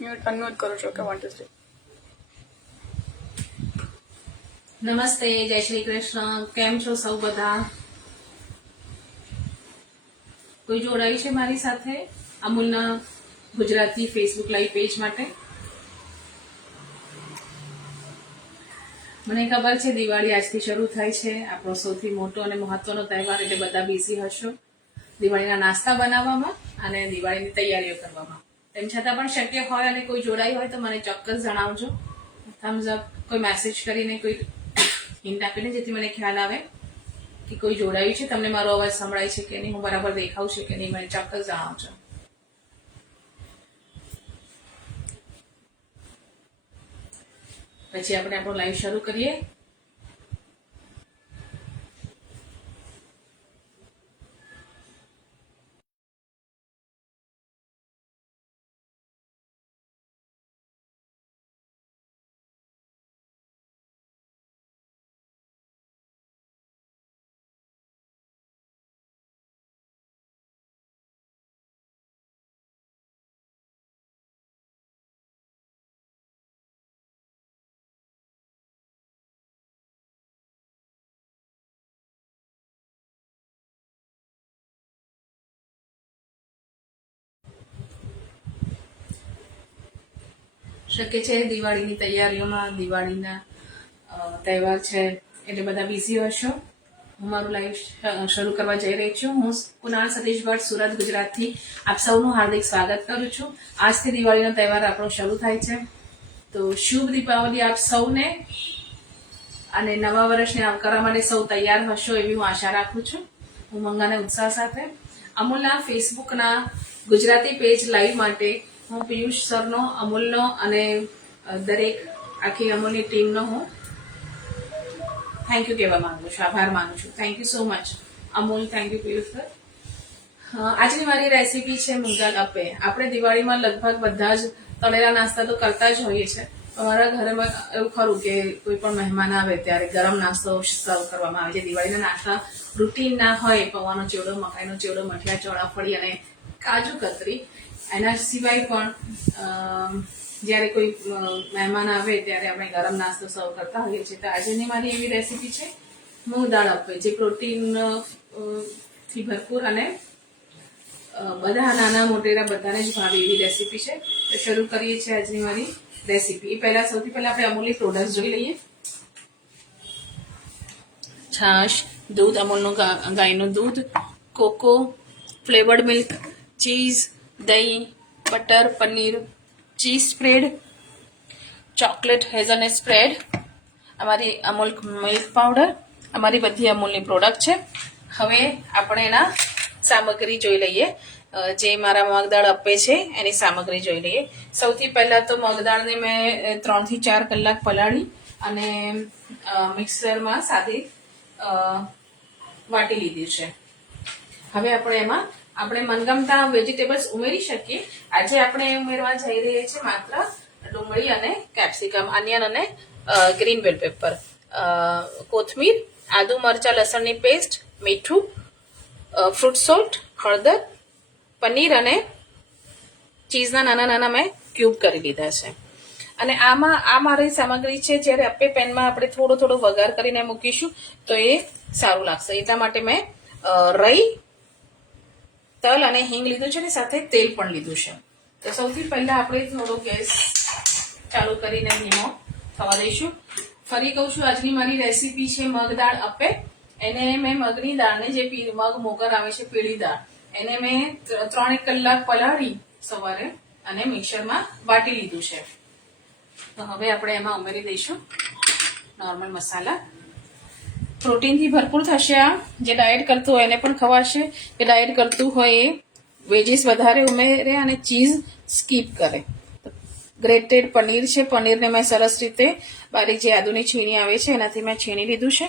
Unmute કરો છો કે 1 2 3. નમસ્તે, જય શ્રી કૃષ્ણ. કેમ છો સૌ બધા? કોઈ જોડાયું છે મારી સાથે અમૂલના ગુજરાતી ફેસબુક લાઈવ પેજ માટે? મને ખબર છે દિવાળી આજથી શરૂ થાય છે, આપણો સૌથી મોટો અને મહત્વનો તહેવાર, એટલે બધા બિઝી હશો દિવાળીના નાસ્તા બનાવવામાં અને દિવાળીની તૈયારીઓ કરવામાં. તેમ છતાં પણ શક્ય હોય અને કોઈ જોડાયું હોય તો મને ચોક્કસ જણાવજો. થમ્સ અપ, કોઈ મેસેજ કરીને, કોઈ હિન્ટ આપીને, જેથી મને ખ્યાલ આવે કે કોઈ જોડાયું છે. તમને મારો અવાજ સંભળાય છે કે નહીં, હું બરાબર દેખાઉં છું કે નહીં, મને ચોક્કસ જણાવજો. પછી આપણે આપણો લાઈવ શરૂ કરીએ. શક્ય છે દિવાળીની તૈયારીઓમાં, દિવાળીના તહેવાર છે એટલે બધા બિઝી હશો. હું મારું લાઈવ શરૂ કરવા જઈ રહી છું. હું કુનાલ સતીશ ભટ્ટ, સુરત, ગુજરાતથી આપ સૌનું હાર્દિક સ્વાગત કરું છું. આજથી દિવાળીનો તહેવાર આપણો શરૂ થાય છે, તો શુભ દીપાવલી આપ સૌને. અને નવા વર્ષને આવકારવા માટે સૌ તૈયાર હશો એવી હું આશા રાખું છું, ઉમંગ અને ઉત્સાહ સાથે. અમૂલના ફેસબુકના ગુજરાતી પેજ લાઈવ માટે હું પિયુષ સરનો, અમૂલનો અને દરેક આખી અમૂલની ટીમનો હું થેન્ક યુ કહેવા માંગુ છું, આભાર માનું છું. Thank you so much Amul, thank you Piyush sir. આજની મારી રેસીપી છે મૂંગ દાળ અપ્પે. આપણે દિવાળીમાં લગભગ બધા જ તળેલા નાસ્તા તો કરતા જ હોઈએ છીએ. અમારા ઘરમાં એવું ખરું કે કોઈ પણ મહેમાન આવે ત્યારે ગરમ નાસ્તો સર્વ કરવામાં આવે છે. દિવાળીના નાસ્તા રૂટીન ના હોય, પૌવાનો ચેવડો, મકાઈનો ચેવડો, મઠિયા, ચોળાફળી અને કાજુ કતરી. એના સિવાય પણ જ્યારે કોઈ મહેમાન આવે ત્યારે આપણે ગરમ નાસ્તો સર્વ કરતા હોઈએ છીએ. તો આજની મારી એવી રેસીપી છે મૂંગ દાળ અપ્પે, જે પ્રોટીન થી ભરપૂર અને બધા નાના મોટેરા બધાને જ ભાવે એવી રેસીપી છે. તો શરૂ કરીએ છીએ આજની મારી રેસીપી. એ પહેલા સૌથી પહેલા આપણે અમૂલની પ્રોડક્ટ જોઈ લઈએ. છાશ, દૂધ, અમૂલનું ગાયનું દૂધ, કોકો, ફ્લેવર્ડ મિલ્ક, ચીઝ, દહીં, butter, paneer, cheese spread, chocolate hazelnut spread, અમારી અમૂલ મિલ્ક પાવડર, અમારી બધી અમૂલની પ્રોડક્ટ છે. હવે આપણે એના સામગ્રી જોઈ લઈએ. જે મારા મગદાળ અપ્પે છે એની સામગ્રી જોઈ લઈએ. સૌથી પહેલા તો મગદાળને મેં 3 થી 4 કલાક પલાળી અને મિક્સરમાં સાદી વાટી લીધી છે. હવે આપણે એમાં આપણે મનગમતા વેજીટેબલ્સ ઉમેરી શકીએ. આજે આપણે ઉમેરવા જઈ રહ્યા છીએ માત્ર ડુંગળી અને કેપ્સિકમ, અનિયન અને ગ્રીન બેલ પેપર, કોથમીર, આદુ, મરચા, લસણની પેસ્ટ, મીઠું, ફ્રૂટ સોલ્ટ, હળદર, પનીર અને ચીઝના નાના નાના મેં ક્યુબ કરી લીધા છે. અને આ મારી સામગ્રી છે. જ્યારે અપ્પે પેનમાં આપણે થોડો થોડો વઘાર કરીને મૂકીશું તો એ સારું લાગશે. એટલા માટે મેં રઈ, તલ અને હિંગ લીધું છે અને સાથે તેલ પણ લીધું છે. તો સૌથી પહેલા આપણે થોડો ગેસ ચાલુ કરીને ધીમો થવા દઈશું. ફરી કહું છું, આજની મારી રેસીપી છે મગ દાળ અપ્પે. એને મેં મગની દાળને, જે મગ મોગર આવે છે પીળી દાળ, એને મેં 3 કલાક પલાળી સવારે અને મિક્સરમાં વાટી લીધું છે. તો હવે આપણે એમાં ઉમેરી દઈશું નોર્મલ મસાલા. પ્રોટીનથી ભરપૂર થશે આ. જે ડાયટ કરતું હોય એને પણ ખવાશે, કે ડાયટ કરતું હોય એ વેજીસ વધારે ઉમેરે અને ચીઝ સ્કીપ કરે. ગ્રેટેડ પનીર છે. પનીરને મેં સરસ રીતે બારીક, જે આદુની છીણી આવે છે એનાથી મેં છીણી લીધું છે.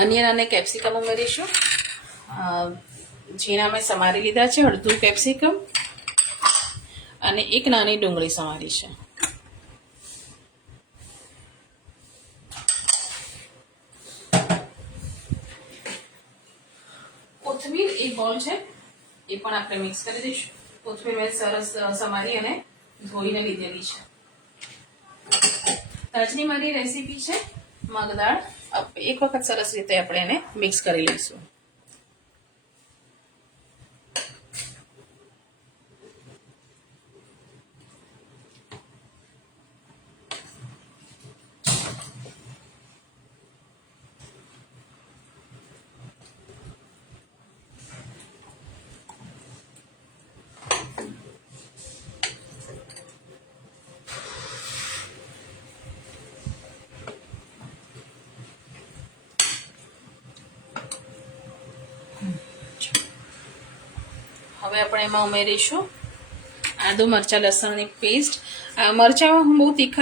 અનિયન અને કેપ્સિકમ ઉમેરીશું. ઝીણા મેં સમારી લીધા છે. અડધું કેપ્સિકમ અને એક નાની ડુંગળી સમારી છે. કોથમીર એક બોલ છે, એ પણ આપણે મિક્સ કરી દઈશું. કોથમીર મેં સરસ સમારી અને ધોઈને લીધેલી છે. આજની મારી રેસીપી છે મગદાળ. એક વખત સરસ રીતે આપણે એને મિક્સ કરી લઈશું. હવે આપણે એમાં ઉમેરીશું આદુ મરચાં લસણની પેસ્ટ. મરચાં બહુ તીખા